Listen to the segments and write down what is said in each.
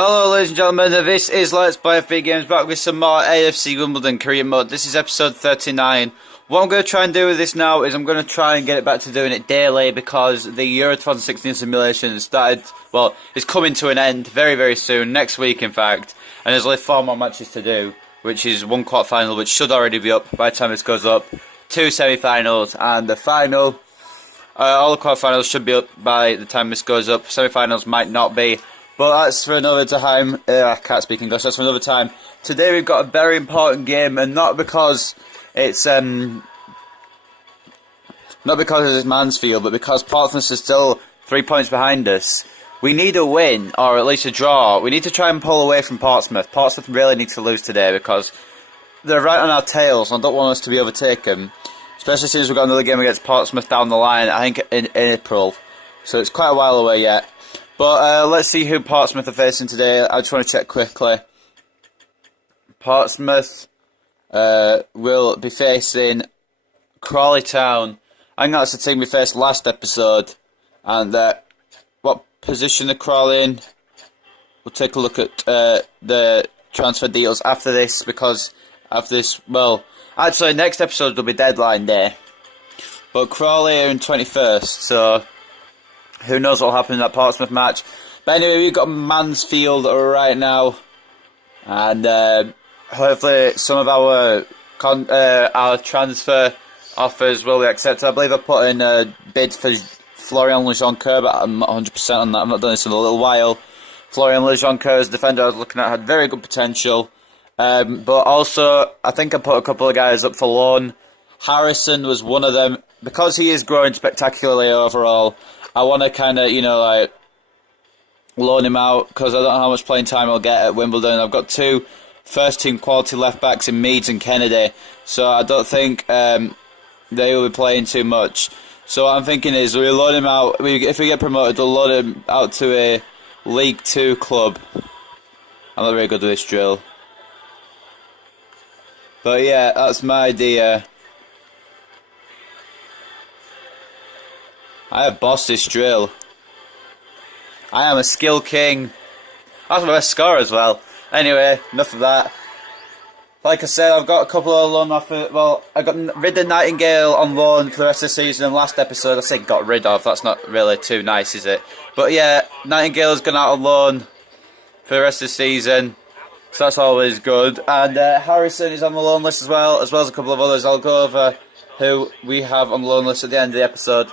Hello ladies and gentlemen, this is Let's Play FB Games, back with some more AFC Wimbledon career mode. This is episode 39. What I'm going to try and do with this now is I'm going to try and get it back to doing it daily, because the Euro 2016 simulation has started, well, it's coming to an end very, very soon, next week in fact, and there's only 4 more matches to do, which is 1 quarter-final, which should already be up by the time this goes up, 2 semi-finals, and the final. All the quarter-finals should be up by the time this goes up, semi-finals might not be. But that's for another time. I can't speak English. That's for another time. Today we've got a very important game, and not because it's Mansfield, but because Portsmouth is still 3 points behind us. We need a win, or at least a draw. We need to try and pull away from Portsmouth. Portsmouth really need to lose today because they're right on our tails, and I don't want us to be overtaken. Especially since we've got another game against Portsmouth down the line, I think in April. So it's quite a while away yet. But let's see who Portsmouth are facing today. I just want to check quickly. Portsmouth will be facing Crawley Town. I think that's the team we faced last episode. And what position are Crawley in? We'll take a look at the transfer deals after this, because after this, well, actually next episode will be deadline day. But Crawley are in 21st, so who knows what will happen in that Portsmouth match. But anyway, we've got Mansfield right now. And hopefully some of our transfer offers will be accepted. I believe I put in a bid for Florian Lejoncoeur, but I'm not 100% on that. I've not done this in a little while. Florian Lejoncoeur, as a defender I was looking at, had very good potential. But also, I think I put a couple of guys up for loan. Harrison was one of them. Because he is growing spectacularly overall, I want to kind of, loan him out, because I don't know how much playing time I'll get at Wimbledon. I've got 2 first-team quality left-backs in Meads and Kennedy, so I don't think they will be playing too much. So what I'm thinking is, we loan him out. If we get promoted, we'll loan him out to a League 2 club. I'm not very good at this drill. But yeah, that's my idea. I have bossed this drill. I am a skill king. That's my best score as well. Anyway, enough of that. Like I said, I've got a couple of loan offers. Well, I got rid of Nightingale on loan for the rest of the season. And last episode, I said got rid of. That's not really too nice, is it? But yeah, Nightingale's gone out on loan for the rest of the season. So that's always good. And Harrison is on the loan list as well as a couple of others. I'll go over who we have on the loan list at the end of the episode.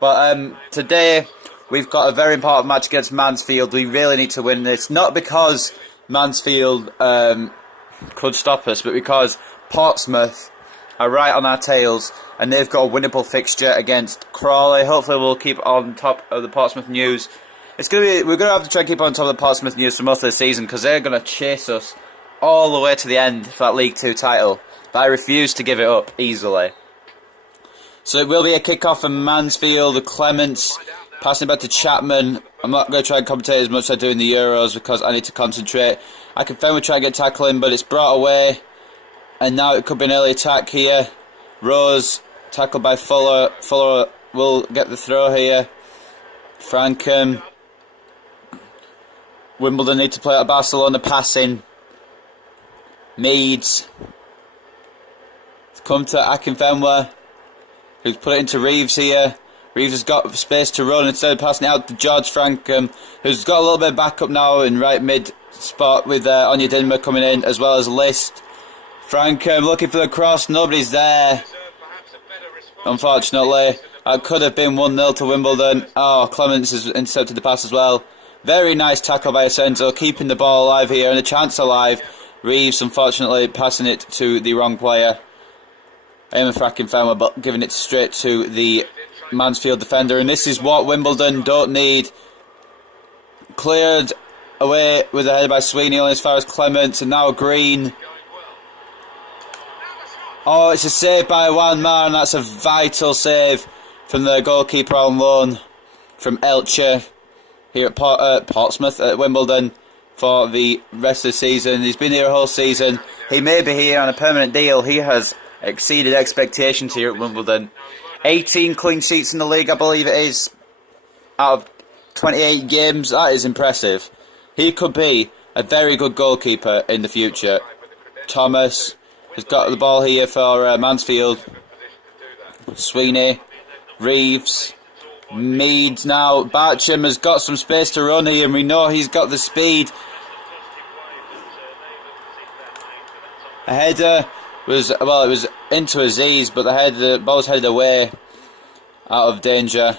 But today, we've got a very important match against Mansfield. We really need to win this. Not because Mansfield could stop us, but because Portsmouth are right on our tails, and they've got a winnable fixture against Crawley. Hopefully we'll keep on top of the Portsmouth news. We're going to have to try and keep on top of the Portsmouth news for most of the season, because they're going to chase us all the way to the end for that League 2 title. But I refuse to give it up easily. So it will be a kick-off from Mansfield. The Clements passing back to Chapman. I'm not going to try and commentate as much as I do in the Euros, because I need to concentrate. I can find we try and get tackling, but it's brought away. And now it could be an early attack here. Rose, tackled by Fuller. Fuller will get the throw here. Frankham. Wimbledon need to play out Barcelona passing. Meads. Come to Akinfenwa, who's put it into Reeves here. Reeves has got space to run instead of passing it out to George Frankham, who's got a little bit of backup now in right mid spot with Onyedinma coming in, as well as List. Frankham looking for the cross, nobody's there. Unfortunately, that could have been 1-0 to Wimbledon. Oh, Clements has intercepted the pass as well. Very nice tackle by Asenzo, keeping the ball alive here, and a chance alive. Reeves, unfortunately, passing it to the wrong player. Aiming for Akinfenwa, but giving it straight to the Mansfield defender, and this is what Wimbledon don't need. Cleared away with a header by Sweeney, only as far as Clements, and now Green. Oh, it's a save by Juan Mar, and that's a vital save from the goalkeeper on loan from Elche here at Portsmouth at Wimbledon for the rest of the season. He's been here a whole season. He may be here on a permanent deal. He has exceeded expectations here at Wimbledon. 18 clean sheets in the league, I believe it is, out of 28 games. That is impressive. He could be a very good goalkeeper in the future. Thomas has got the ball here for Mansfield. Sweeney, Reeves, Meads now. Bartram has got some space to run here, and we know he's got the speed. A header was, well, it was into Aziz, but the ball was headed away out of danger.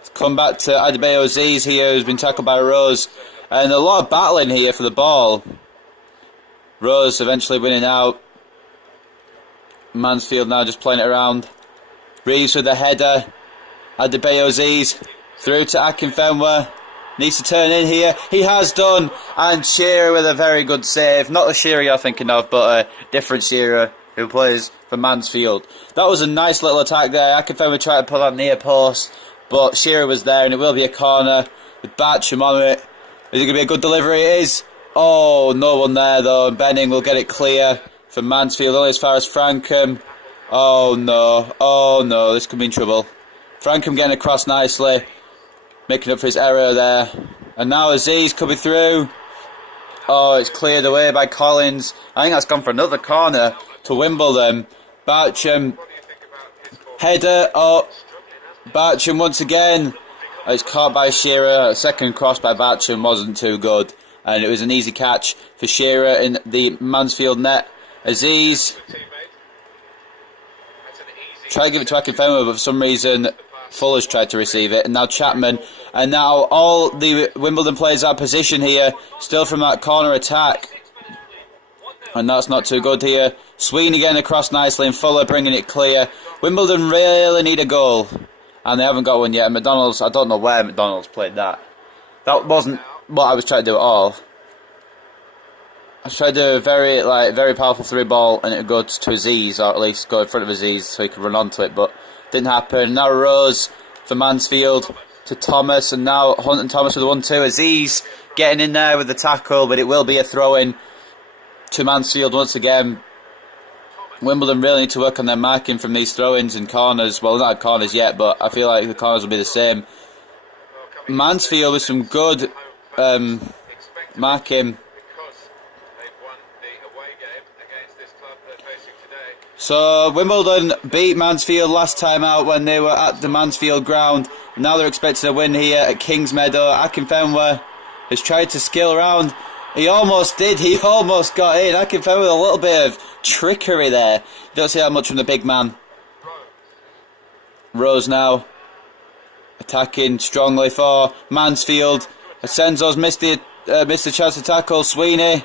It's come back to Adebayo Aziz here, who's been tackled by Rose. And a lot of battling here for the ball. Rose eventually winning out. Mansfield now just playing it around. Reeves with the header. Adebayo Aziz through to Akinfenwa. Needs to turn in here. He has done. And Shearer with a very good save. Not the Shearer you're thinking of, but a different Shearer who plays for Mansfield. That was a nice little attack there. Akinfenwa tried to pull that near post, but Shearer was there, and it will be a corner with Bartram on it. Is it going to be a good delivery? It is. Oh, no one there though. Benning will get it clear for Mansfield, only as far as Frankham. Oh no, this could be in trouble. Frankham getting across nicely, making up for his error there. And now Aziz could be through. Oh, it's cleared away by Collins. I think that's gone for another corner to Wimbledon. Bartram, header, oh, Bartram once again. It's caught by Shearer. A second cross by Bartram wasn't too good, and it was an easy catch for Shearer in the Mansfield net. Aziz tried to give it to Akinfenwa, but for some reason Fuller's tried to receive it, and now Chapman, and now all the Wimbledon players out of position here, still from that corner attack, and that's not too good here. Sweeney getting across nicely, and Fuller bringing it clear. Wimbledon really need a goal, and they haven't got one yet. And McDonald's, I don't know where McDonald's played that. That wasn't what I was trying to do at all. I was trying to do a very powerful through ball, and it would go to Aziz, or at least go in front of Aziz so he could run onto it, but didn't happen. Now Rose for Mansfield to Thomas, and now Hunt and Thomas with the 1-2. Aziz getting in there with the tackle, but it will be a throw-in to Mansfield once again. Wimbledon really need to work on their marking from these throw-ins and corners. Well, not corners yet, but I feel like the corners will be the same. Mansfield with some good marking. So Wimbledon beat Mansfield last time out when they were at the Mansfield ground. Now they're expecting a win here at Kings Meadow. Akinfenwa has tried to skill around. He almost did. He almost got in. Akinfenwa with a little bit of trickery there. You don't see that much from the big man. Rose now attacking strongly for Mansfield. Asenzo's missed the chance to tackle. Sweeney.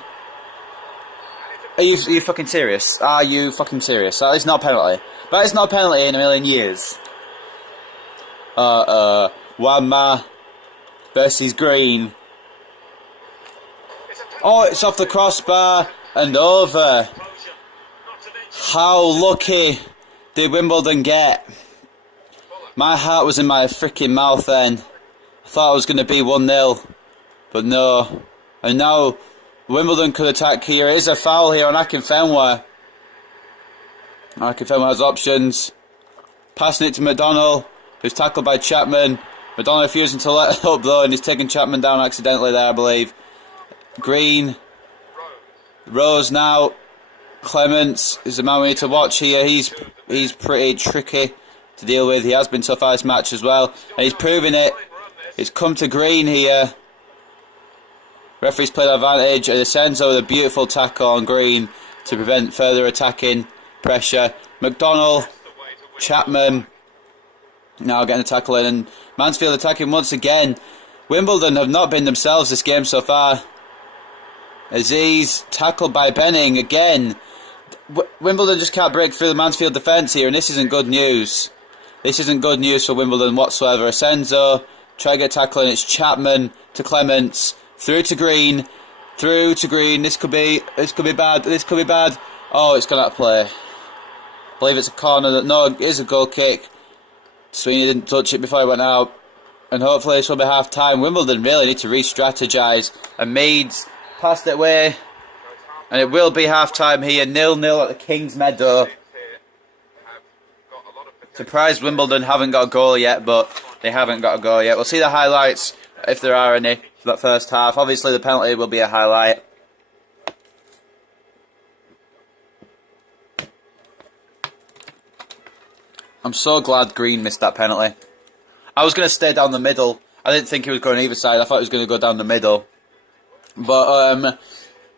Are you fucking serious? Are you fucking serious? That is not a penalty. That is not a penalty in a million years. Wamma versus Green. Oh, it's off the crossbar and over. How lucky did Wimbledon get? My heart was in my freaking mouth then. I thought it was going to be 1-0. But no. And now Wimbledon could attack here. It is a foul here on Akinfenwa. Akinfenwa has options. Passing it to McDonnell, who's tackled by Chapman. McDonnell refusing to let it up though, and he's taken Chapman down accidentally there, I believe. Green. Rose now. Clements is the man we need to watch here. He's pretty tricky to deal with. He has been so far this match as well, and he's proving it. It's come to Green here. Referee's played advantage. Asenzo with a beautiful tackle on Green to prevent further attacking pressure. McDonnell, Chapman now getting a tackle in, and Mansfield attacking once again. Wimbledon have not been themselves this game so far. Aziz tackled by Benning again. Wimbledon just can't break through the Mansfield defence here, and this isn't good news. This isn't good news for Wimbledon whatsoever. Asenzo try to get tackling. It's Chapman to Clements. Through to Green. This could be bad. Oh, it's gone out of play. I believe it's a corner. No, it is a goal kick. Sweeney didn't touch it before he went out. And hopefully this will be half time. Wimbledon really need to re-strategise. And Meads passed it away. And it will be half time here. 0-0 at the Kings Meadow. Surprised Wimbledon haven't got a goal yet, but they haven't got a goal yet. We'll see the highlights if there are any. for that first half. Obviously, the penalty will be a highlight. I'm so glad Green missed that penalty. I was going to stay down the middle. I didn't think he was going either side. I thought he was going to go down the middle. But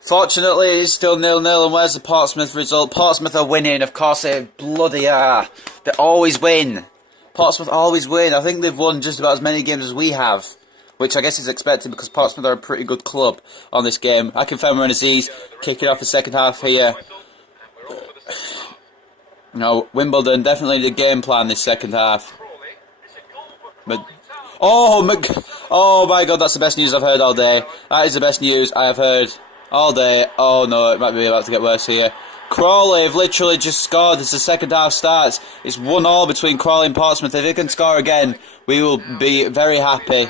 fortunately, it's still 0-0. And where's the Portsmouth result? Portsmouth are winning. Of course they bloody are. They always win. Portsmouth always win. I think they've won just about as many games as we have, which I guess is expected because Portsmouth are a pretty good club on this game. Akinfenwa and Aziz kicking off the second half here. No, Wimbledon definitely the game plan this second half. But oh my God, that's the best news I've heard all day. That is the best news I have heard all day. Oh no, it might be about to get worse here. Crawley have literally just scored as the second half starts. It's 1-1 between Crawley and Portsmouth. If they can score again, we will be very happy.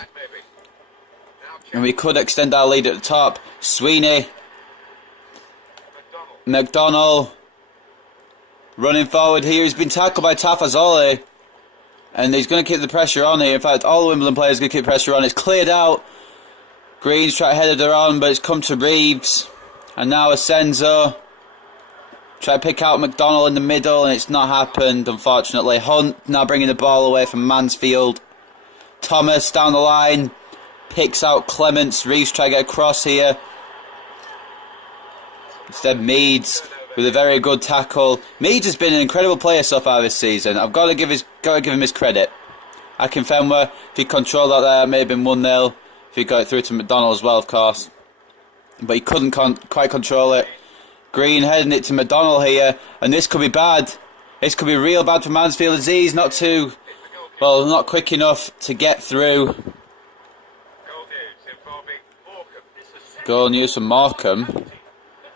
And we could extend our lead at the top. Sweeney. McDonald. Running forward here. He's been tackled by Tafazoli. And he's going to keep the pressure on here. In fact, all the Wimbledon players are going to keep pressure on. It's cleared out. Green's tried to head it on, but it's come to Reeves. And now Asenzo. Try to pick out McDonald in the middle, and it's not happened, unfortunately. Hunt now bringing the ball away from Mansfield. Thomas down the line. Picks out Clements. Reeves try to get across here. Instead, Meads with a very good tackle. Meads has been an incredible player so far this season. I've got to give him his credit. Akinfenwa, if he controlled that there, it may have been 1-0. If he got it through to McDonald as well, of course. But he couldn't quite control it. Green heading it to McDonald here, and this could be bad. This could be real bad for Mansfield. Aziz not quick enough to get through. Goal news from Morecambe.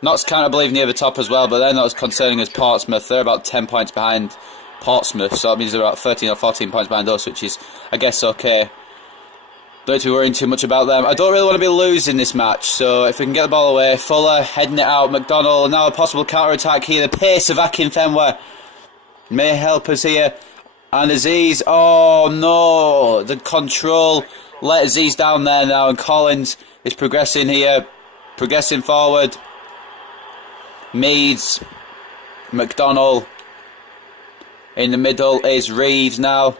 Notts County, I believe, near the top as well, but they're not as concerning as Portsmouth. They're about 10 points behind Portsmouth, so that means they're about 13 or 14 points behind us, which is, I guess, okay. Don't need to be worrying too much about them. I don't really want to be losing this match, so if we can get the ball away. Fuller heading it out. McDonald, now a possible counter-attack here. The pace of Akinfenwa may help us here. And Aziz, oh no, the control let Aziz down there now, and Collins is progressing here, progressing forward. Meads, McDonald, in the middle is Reeves now.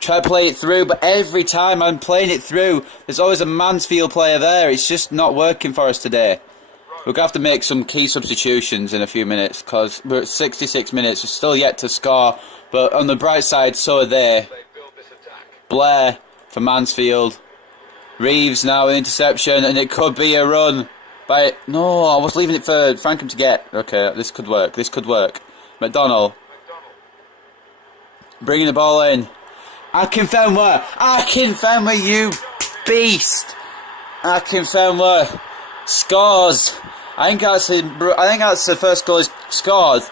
Try to play it through, but every time I'm playing it through, there's always a Mansfield player there. It's just not working for us today. We're going to have to make some key substitutions in a few minutes, because we're at 66 minutes, we're still yet to score, but on the bright side, so are they. Blair for Mansfield. Reeves now an interception, and it could be a run. No, I was leaving it for Frankham to get. Okay, this could work, this could work. McDonald. Bringing the ball in. Akinfenwa, you beast! Akinfenwa scores. I think that's the first goal he's scored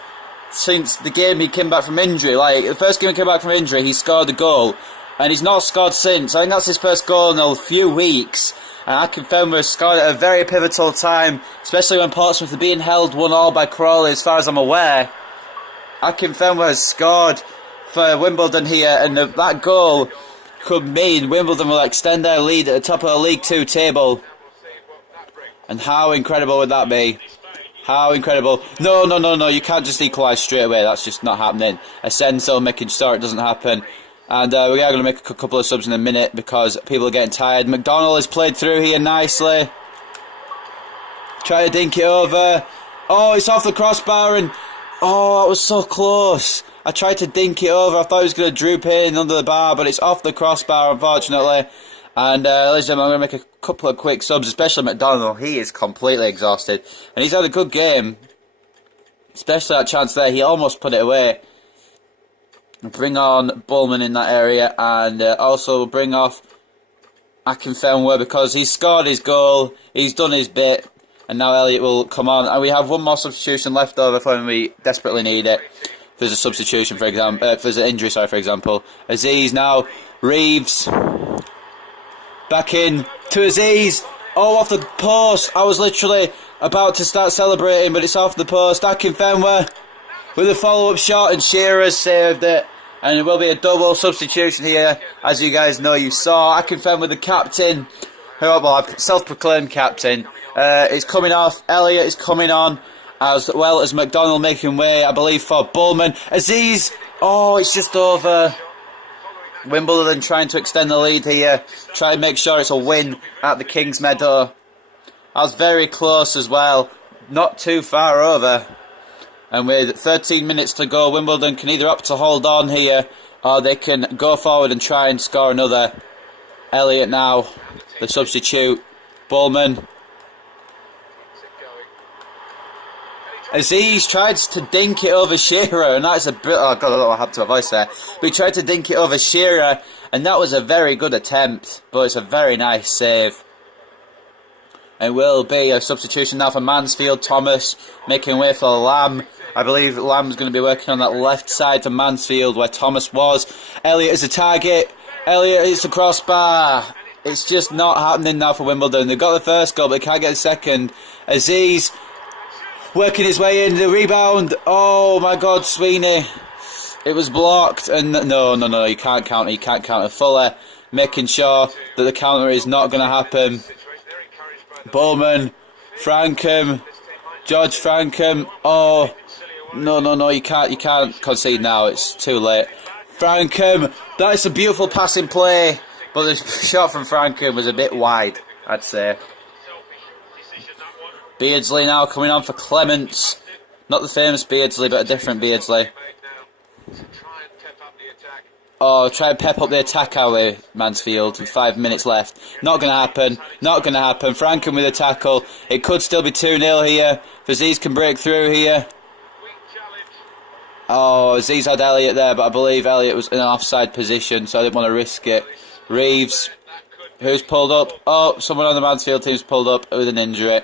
since the game he came back from injury. Like the first game he came back from injury, he scored the goal, and he's not scored since. I think that's his first goal in a few weeks. And Akinfenwa scored at a very pivotal time, especially when Portsmouth are being held 1-1 by Crawley, as far as I'm aware. Akinfenwa has scored for Wimbledon here, and that goal could mean Wimbledon will extend their lead at the top of the League 2 table. And how incredible would that be? How incredible. No, you can't just equalise straight away, that's just not happening. Asenso making sure it doesn't happen. And we are going to make a couple of subs in a minute because people are getting tired. McDonald has played through here nicely. Try to dink it over. Oh, it's off the crossbar, and oh, it was so close. I tried to dink it over. I thought it was going to droop in under the bar, but it's off the crossbar, unfortunately. And ladies and gentlemen, I'm going to make a couple of quick subs, especially McDonald. He is completely exhausted. And he's had a good game. Especially that chance there. He almost put it away. Bring on Bullman in that area, and also bring off Akinfenwa because he's scored his goal, he's done his bit, and now Elliott will come on. And we have one more substitution left over for when we desperately need it. If there's a substitution, for example, if there's an injury, sorry, for example. Aziz now, Reeves, back in to Aziz. Oh, off the post. I was literally about to start celebrating, but it's off the post. Akinfenwa with a follow-up shot, and Shearer saved it. And it will be a double substitution here, as you guys know, you saw. Akinfenwa, the captain, self-proclaimed captain. It's coming off. Elliott is coming on, as well as McDonald making way, I believe, for Bullman. Aziz, it's just over. Wimbledon trying to extend the lead here, try and make sure it's a win at the King's Meadow. I was very close as well, not too far over. And with 13 minutes to go, Wimbledon can either opt to hold on here, or they can go forward and try and score another. Elliott now, the substitute. Bullman. Aziz tried to dink it over Shearer, and that's a bit... Oh, God, I don't know what happened to my voice there. But he tried to dink it over Shearer, and that was a very good attempt, but it's a very nice save. It will be a substitution now for Mansfield. Thomas making way for Lamb. I believe Lamb's going to be working on that left side to Mansfield, where Thomas was. Elliott is a target. Elliott is the crossbar. It's just not happening now for Wimbledon. They've got the first goal, but they can't get the second. Aziz... working his way in, the rebound. Oh my God, Sweeney. It was blocked, and no, you can't counter. You can't counter. Fuller making sure that the counter is not going to happen. Bowman, Frankham, George Frankham. Oh no, you can't concede now. It's too late. Frankham, that is a beautiful passing play, but the shot from Frankham was a bit wide, I'd say. Beardsley now coming on for Clements. Not the famous Beardsley, but a different Beardsley. Try and pep up the attack, are we, Mansfield, with 5 minutes left. Not going to happen. Not going to happen. Frankham with a tackle. It could still be 2-0 here. If Aziz can break through here. Aziz had Elliott there, but I believe Elliott was in an offside position, so I didn't want to risk it. Reeves, who's pulled up? Someone on the Mansfield team's pulled up with an injury.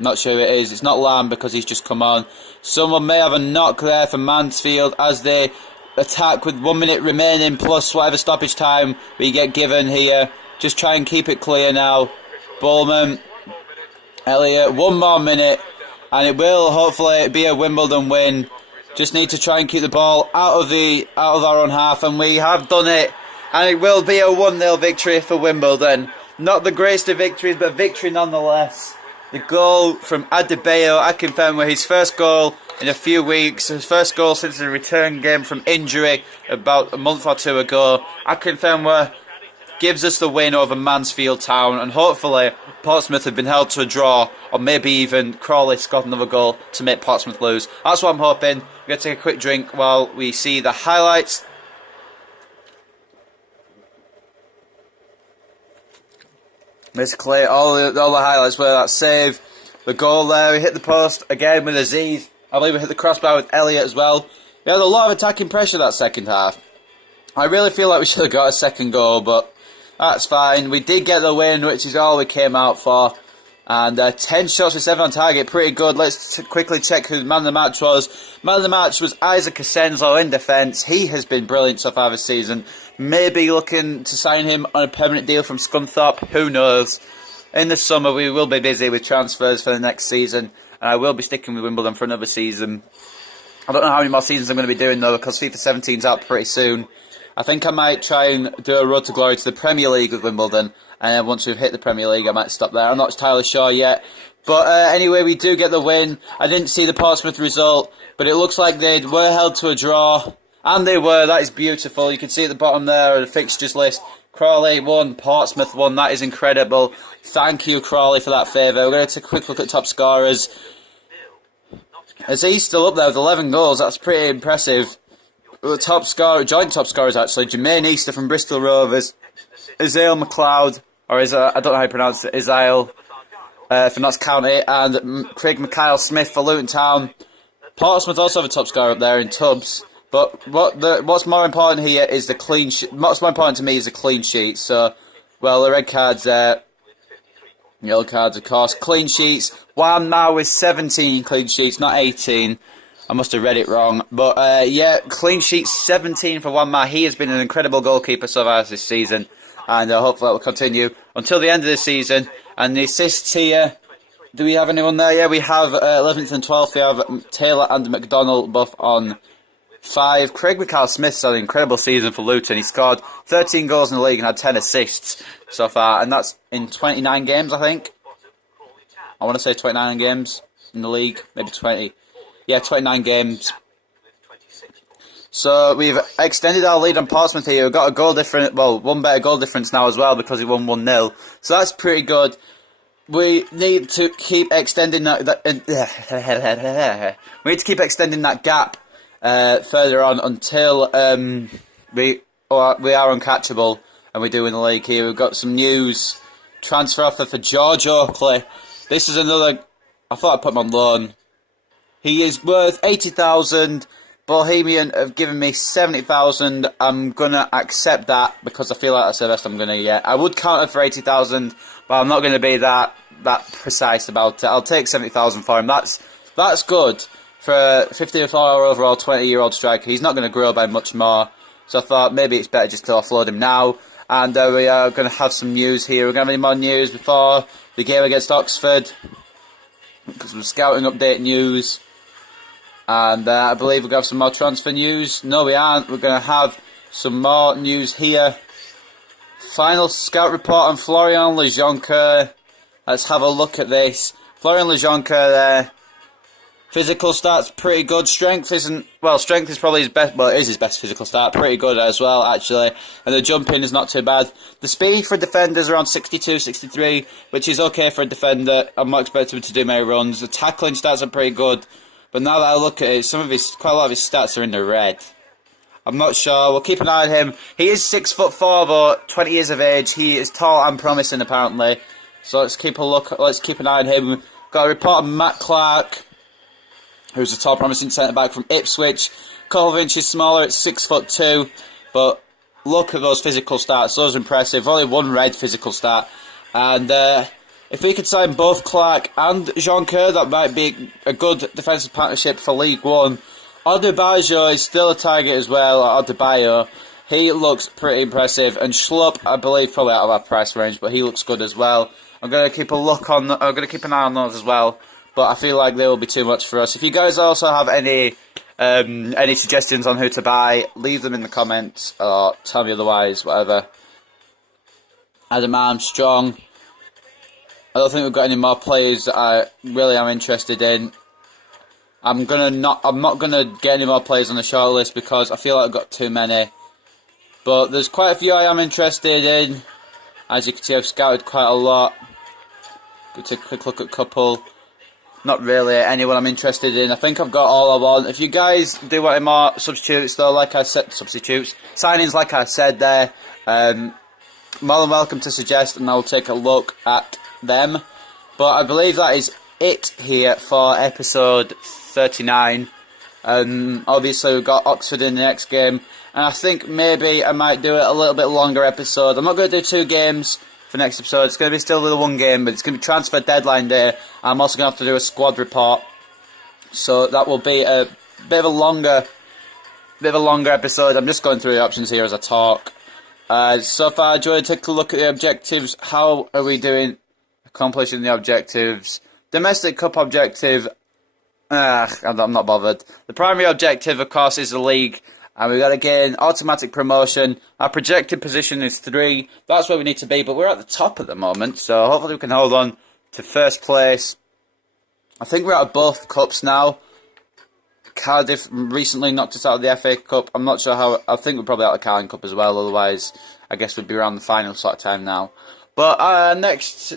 Not sure who it is. It's not Lamb because he's just come on. Someone may have a knock there for Mansfield as they attack with 1 minute remaining plus whatever stoppage time we get given here. Just try and keep it clear now. Bowman, Elliott, 1 more minute, and it will hopefully be a Wimbledon win. Just need to try and keep the ball out of our own half, and we have done it. And it will be a 1-0 victory for Wimbledon. Not the greatest of victories, but victory nonetheless. The goal from Adebayo, I confirm, were his first goal in a few weeks. His first goal since the return game from injury about a month or two ago. I confirm gives us the win over Mansfield Town, and hopefully Portsmouth have been held to a draw, or maybe even Crawley scored another goal to make Portsmouth lose. That's what I'm hoping. We're going to take a quick drink while we see the highlights. Basically, all the highlights were that save, the goal there, we hit the post again with Aziz. I believe we hit the crossbar with Elliott as well. We had a lot of attacking pressure that second half. I really feel like we should have got a second goal, but that's fine. We did get the win, which is all we came out for. And 10 shots with 7 on target, pretty good. Let's quickly check who the man of the match was. Man of the match was Isaac Asenzo in defence. He has been brilliant so far this season. Maybe looking to sign him on a permanent deal from Scunthorpe, who knows. In the summer we will be busy with transfers for the next season, and I will be sticking with Wimbledon for another season. I don't know how many more seasons I'm going to be doing though, because FIFA 17's out pretty soon. I think I might try and do a road to glory to the Premier League with Wimbledon, and then once we've hit the Premier League I might stop there. I'm not entirely sure yet. But anyway, we do get the win. I didn't see the Portsmouth result, but it looks like they were held to a draw. And they were. That is beautiful. You can see at the bottom there the fixtures list. Crawley won, Portsmouth won. That is incredible. Thank you, Crawley, for that favour. We're going to take a quick look at top scorers. He's still up there with 11 goals. That's pretty impressive. The top scorer, joint top scorers actually, Jermaine Easter from Bristol Rovers, Isail McLeod, or I don't know how you pronounce it, Isail for Notts County, and Craig Mikhail Smith for Luton Town. Portsmouth also have a top scorer up there in Tubbs. But what's more important here is the clean sheet. What's more important to me is the clean sheet. So, well, the red cards there, yellow cards, of course. Clean sheets. Juan Mao with 17 clean sheets, not 18. I must have read it wrong. But, yeah, clean sheets 17 for Juan Mao. He has been an incredible goalkeeper so far this season. And hopefully that will continue until the end of the season. And the assists here, do we have anyone there? Yeah, we have 11th and 12th. We have Taylor and McDonald both on 5. Craig McCall-Smith's had an incredible season for Luton. He scored 13 goals in the league and had 10 assists so far, and that's in 29 games, I think. I want to say 29 games in the league, maybe 20. Yeah, 29 games. So we've extended our lead on Portsmouth here. We've got a goal difference, well, one better goal difference now as well because we won 1-0. So that's pretty good. We need to keep extending that we need to keep extending that gap further on until we are uncatchable and we do in the league here. We've got some news. Transfer offer for George Oakley. This is another. I thought I'd put him on loan. He is worth 80,000. Bohemian have given me 70,000. I'm gonna accept that because I feel like that's the best I'm gonna get. I would counter for 80,000, but I'm not gonna be that precise about it. I'll take 70,000 for him. That's good for a 54 overall 20-year-old striker. He's not gonna grow by much more. So I thought maybe it's better just to offload him now. And we are gonna have some news here. We're gonna have any more news before the game against Oxford because we're scouting update news. And I believe we're going to have some more transfer news. No, we aren't. We're going to have some more news here. Final scout report on Florian Lejonka. Let's have a look at this. Florian Lejonka there. Physical stats pretty good. Strength isn't... Well, strength is probably his best... Well, it is his best physical stat. Pretty good as well, actually. And the jumping is not too bad. The speed for defenders around 62, 63, which is okay for a defender. I'm not expecting him to do many runs. The tackling stats are pretty good. But now that I look at it, quite a lot of his stats are in the red. I'm not sure. We'll keep an eye on him. He is 6'4", but 20 years of age. He is tall and promising, apparently. So let's keep a look. Let's keep an eye on him. Got a report on Matt Clark, who's a tall, promising centre back from Ipswich. Couple of inches smaller at 6'2", but look at those physical stats. Those are impressive. Only one red physical stat, and. If we could sign both Clark and Jonker, that might be a good defensive partnership for League One. Adebayo is still a target as well. Adebayo, he looks pretty impressive, and Schlupp, I believe, probably out of our price range, but he looks good as well. I'm gonna keep an eye on those as well, but I feel like they will be too much for us. If you guys also have any suggestions on who to buy, leave them in the comments or tell me otherwise. Whatever. Adam Armstrong. I don't think we've got any more players that I really am interested in. I'm not gonna get any more players on the shortlist because I feel like I've got too many. But there's quite a few I am interested in. As you can see, I've scouted quite a lot. Go take a quick look at a couple. Not really anyone I'm interested in. I think I've got all I want. If you guys do want any more substitutes, though, like I said, signings, like I said there, more than welcome to suggest, and I'll take a look at them. But I believe that is it here for episode 39. Obviously we've got Oxford in the next game, and I think maybe I might do it a little bit longer episode. I'm not going to do 2 games for next episode. It's going to be still the 1 game, but it's going to be transfer deadline day. I'm also going to have to do a squad report, so that will be a bit of a longer episode. I'm just going through the options here as I talk. So far, do you want to take a look at the objectives? How are we doing accomplishing the objectives? Domestic Cup objective, I'm not bothered. The primary objective, of course, is the league, and we've got to gain automatic promotion. Our projected position is 3. That's where we need to be, but we're at the top at the moment, so hopefully we can hold on to first place. I think we're out of both cups now. Cardiff recently knocked us out of the FA Cup. I'm not sure how. I think we're probably out of the Carling Cup as well, otherwise I guess we'd be around the final sort of time now. But next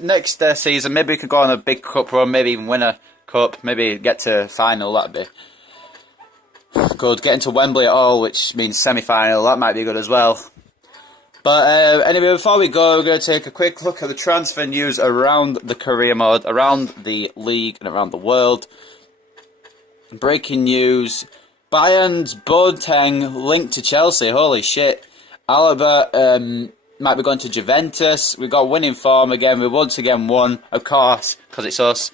season, maybe we could go on a big cup run, maybe even win a cup, maybe get to final. That'd be good. Get into Wembley at all, which means semi-final. That might be good as well. But anyway, before we go, we're going to take a quick look at the transfer news around the career mode, around the league and around the world. Breaking news: Bayern's Boateng linked to Chelsea. Holy shit! Alaba might be going to Juventus. We've got winning form again. We once again won, of course, because it's us.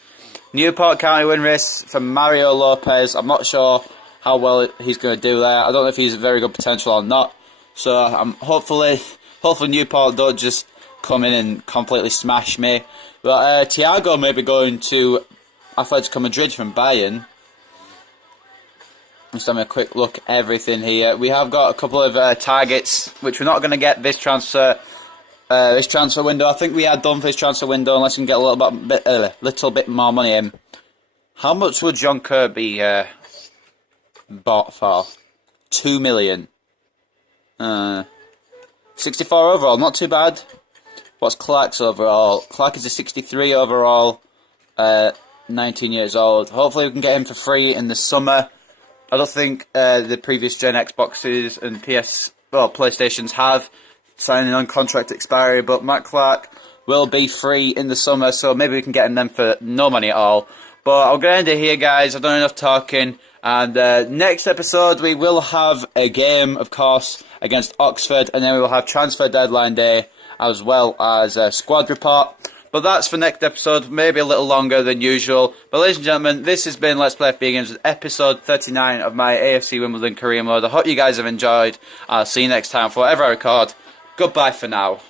Newport County win race for Mario Lopez. I'm not sure how well he's going to do there. I don't know if he's very good potential or not. So hopefully Newport don't just come in and completely smash me. But Thiago may be going to Atletico Madrid from Bayern. Let's have a quick look at everything here. We have got a couple of targets, which we're not going to get this transfer window. I think we are done for this transfer window unless we can get a little bit more money in. How much would John Kirby bought for? 2 million. 64 overall, not too bad. What's Clark's overall? Clark is a 63 overall, 19 years old. Hopefully we can get him for free in the summer. I don't think the previous gen Xboxes and PlayStations have signing on contract expiry, but Matt Clark will be free in the summer, so maybe we can get him then for no money at all. But I'll end it here, guys. I've done enough talking. And next episode, we will have a game, of course, against Oxford, and then we will have transfer deadline day as well as a squad report. But that's for next episode, maybe a little longer than usual. But ladies and gentlemen, this has been Let's Play FB Games with episode 39 of my AFC Wimbledon career mode. I hope you guys have enjoyed. I'll see you next time for whatever I record. Goodbye for now.